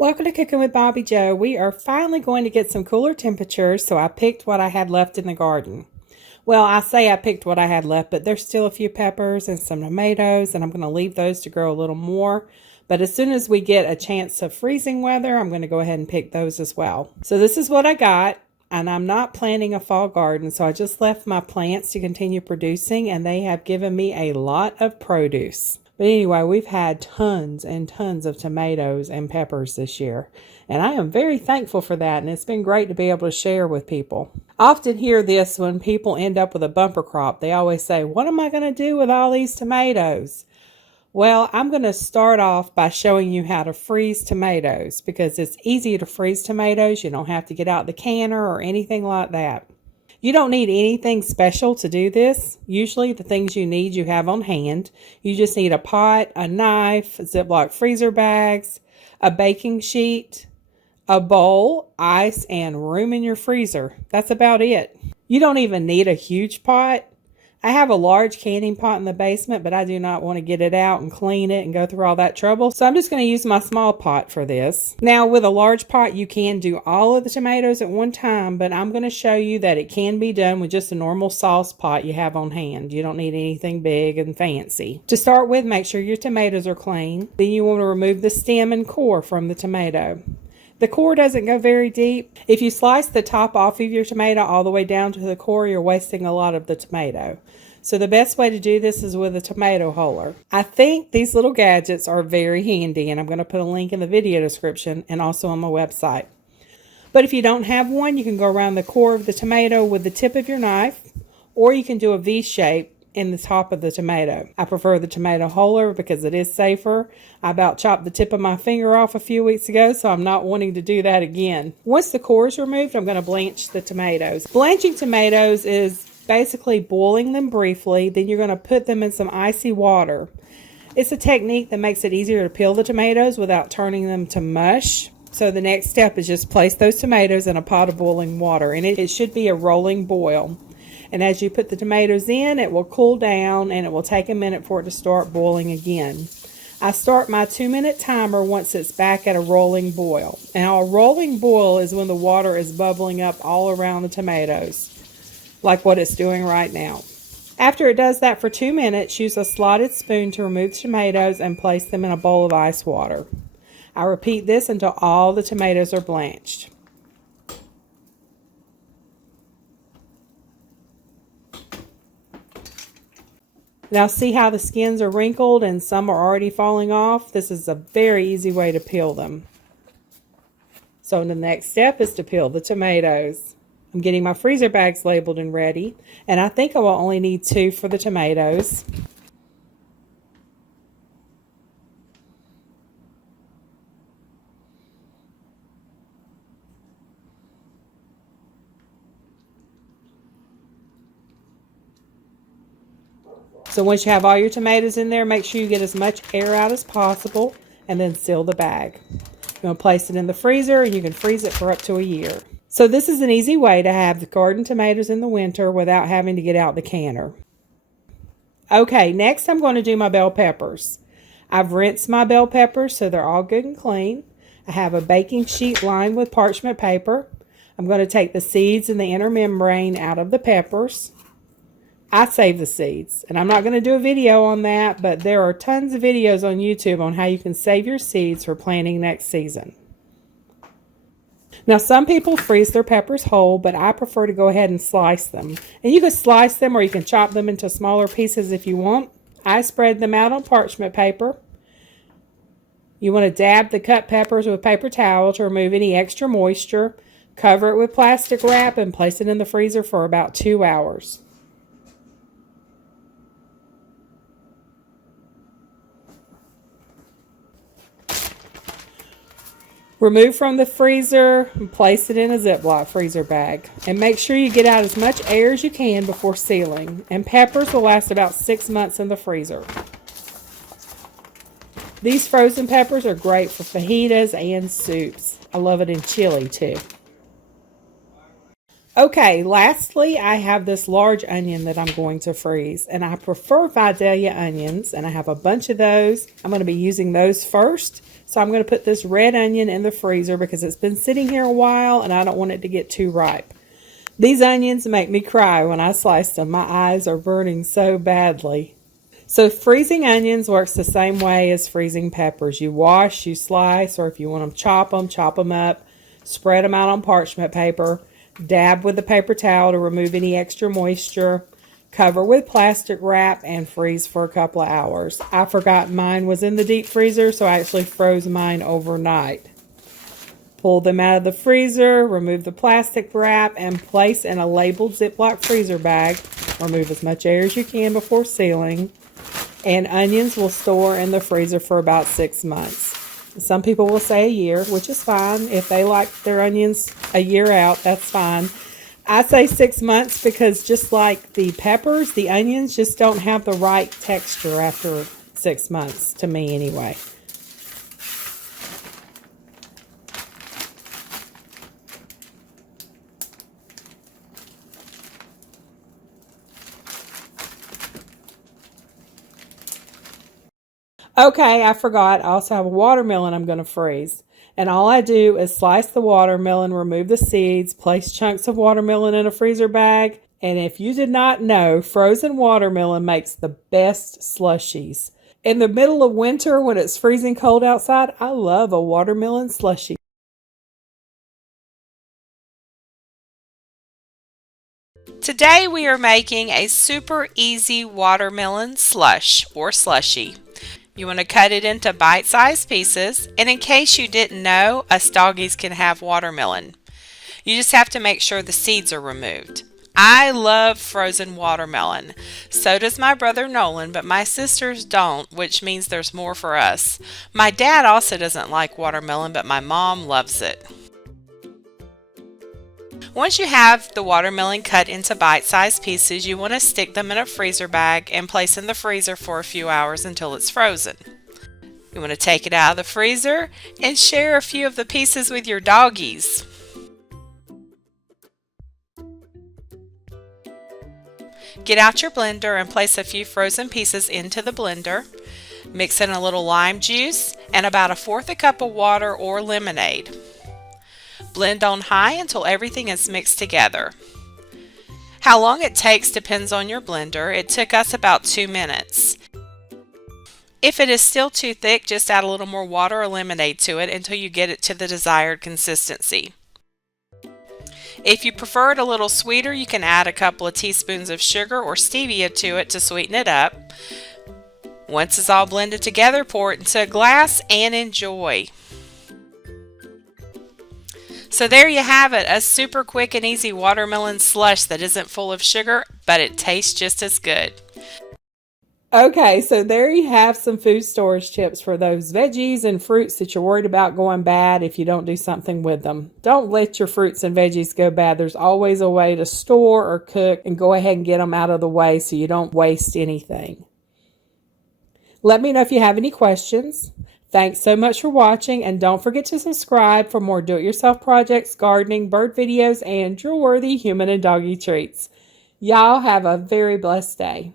Welcome to Cooking with Bobby Joe. We are finally going to get some cooler temperatures, so I picked what I had left in the garden. Well, I say I picked what I had left, but there's still a few peppers and some tomatoes, and I'm going to leave those to grow a little more. But as soon as we get a chance of freezing weather, I'm going to go ahead and pick those as well. So this is what I got, and I'm not planting a fall garden, so I just left my plants to continue producing, and they have given me a lot of produce. But anyway, we've had tons and tons of tomatoes and peppers this year, and I am very thankful for that, and it's been great to be able to share with people. I often hear this when people end up with a bumper crop. They always say, "What am I going to do with all these tomatoes?" Well, I'm going to start off by showing you how to freeze tomatoes because it's easy to freeze tomatoes. You don't have to get out the canner or anything like that. You don't need anything special to do this. Usually the things you need you have on hand. You just need a pot, a knife, Ziploc freezer bags, a baking sheet, a bowl, ice, and room in your freezer. That's about it. You don't even need a huge pot. I have a large canning pot in the basement, but I do not want to get it out and clean it and go through all that trouble. So I'm just going to use my small pot for this. Now with a large pot, you can do all of the tomatoes at one time, but I'm going to show you that it can be done with just a normal sauce pot you have on hand. You don't need anything big and fancy. To start with, make sure your tomatoes are clean. Then you want to remove the stem and core from the tomato. The core doesn't go very deep. If you slice the top off of your tomato all the way down to the core, you're wasting a lot of the tomato. So the best way to do this is with a tomato huller. I think these little gadgets are very handy, and I'm going to put a link in the video description and also on my website. But if you don't have one, you can go around the core of the tomato with the tip of your knife, or you can do a V shape in the top of the tomato. I prefer the tomato huller because it is safer. I about chopped the tip of my finger off a few weeks ago, so I'm not wanting to do that again. Once the core is removed, I'm going to blanch the tomatoes. Blanching tomatoes is basically boiling them briefly, then you're going to put them in some icy water. It's a technique that makes it easier to peel the tomatoes without turning them to mush. So the next step is just place those tomatoes in a pot of boiling water, and it should be a rolling boil. And as you put the tomatoes in, it will cool down and it will take a minute for it to start boiling again. I start my 2-minute timer once it's back at a rolling boil. Now a rolling boil is when the water is bubbling up all around the tomatoes, like what it's doing right now. After it does that for 2 minutes, use a slotted spoon to remove the tomatoes and place them in a bowl of ice water. I repeat this until all the tomatoes are blanched. Now see how the skins are wrinkled and some are already falling off? This is a very easy way to peel them. So the next step is to peel the tomatoes. I'm getting my freezer bags labeled and ready, and I think I will only need 2 for the tomatoes. So once you have all your tomatoes in there, make sure you get as much air out as possible and then seal the bag. You're going to place it in the freezer and you can freeze it for up to a year. So this is an easy way to have the garden tomatoes in the winter without having to get out the canner. Okay, next I'm going to do my bell peppers. I've rinsed my bell peppers so they're all good and clean. I have a baking sheet lined with parchment paper. I'm going to take the seeds and the inner membrane out of the peppers. I save the seeds, and I'm not going to do a video on that, but there are tons of videos on YouTube on how you can save your seeds for planting next season. Now, some people freeze their peppers whole, but I prefer to go ahead and slice them. And you can slice them or you can chop them into smaller pieces if you want. I spread them out on parchment paper. You want to dab the cut peppers with a paper towel to remove any extra moisture. Cover it with plastic wrap and place it in the freezer for about 2 hours. Remove from the freezer and place it in a Ziploc freezer bag. And make sure you get out as much air as you can before sealing. And peppers will last about 6 months in the freezer. These frozen peppers are great for fajitas and soups. I love it in chili too. Okay, lastly, I have this large onion that I'm going to freeze, and I prefer Vidalia onions, and I have a bunch of those. I'm going to be using those first So I'm going to put this red onion in the freezer because it's been sitting here a while and I don't want it to get too ripe. These onions make me cry when I slice them. My eyes are burning so badly. So freezing onions works the same way as freezing peppers. You wash, you slice, or if you want them, chop them up, spread them out on parchment paper, dab with a paper towel to remove any extra moisture, cover with plastic wrap, and freeze for a couple of hours. I forgot mine was in the deep freezer, so I actually froze mine overnight. Pull them out of the freezer, remove the plastic wrap, and place in a labeled Ziploc freezer bag. Remove as much air as you can before sealing. And onions will store in the freezer for about 6 months. Some people will say a year, which is fine. If they like their onions a year out, that's fine. I say 6 months because just like the peppers, the onions just don't have the right texture after 6 months, to me anyway. Okay, I forgot. I also have a watermelon I'm going to freeze. And all I do is slice the watermelon, remove the seeds, place chunks of watermelon in a freezer bag. And if you did not know, frozen watermelon makes the best slushies. In the middle of winter when it's freezing cold outside, I love a watermelon slushie. Today we are making a super easy watermelon slush or slushie. You want to cut it into bite-sized pieces, and in case you didn't know, us doggies can have watermelon. You just have to make sure the seeds are removed. I love frozen watermelon. So does my brother Nolan, but my sisters don't, which means there's more for us. My dad also doesn't like watermelon, but my mom loves it. Once you have the watermelon cut into bite-sized pieces, you want to stick them in a freezer bag and place in the freezer for a few hours until it's frozen. You want to take it out of the freezer and share a few of the pieces with your doggies. Get out your blender and place a few frozen pieces into the blender. Mix in a little lime juice and about 1/4 cup of water or lemonade. Blend on high until everything is mixed together. How long it takes depends on your blender. It took us about 2 minutes. If it is still too thick, just add a little more water or lemonade to it until you get it to the desired consistency. If you prefer it a little sweeter, you can add a couple of teaspoons of sugar or stevia to it to sweeten it up. Once it's all blended together, pour it into a glass and enjoy. So there you have it, a super quick and easy watermelon slush that isn't full of sugar, but it tastes just as good. Okay, so there you have some food storage tips for those veggies and fruits that you're worried about going bad if you don't do something with them. Don't let your fruits and veggies go bad. There's always a way to store or cook and go ahead and get them out of the way so you don't waste anything. Let me know if you have any questions. Thanks so much for watching, and don't forget to subscribe for more do-it-yourself projects, gardening, bird videos, and drill-worthy human and doggy treats. Y'all have a very blessed day.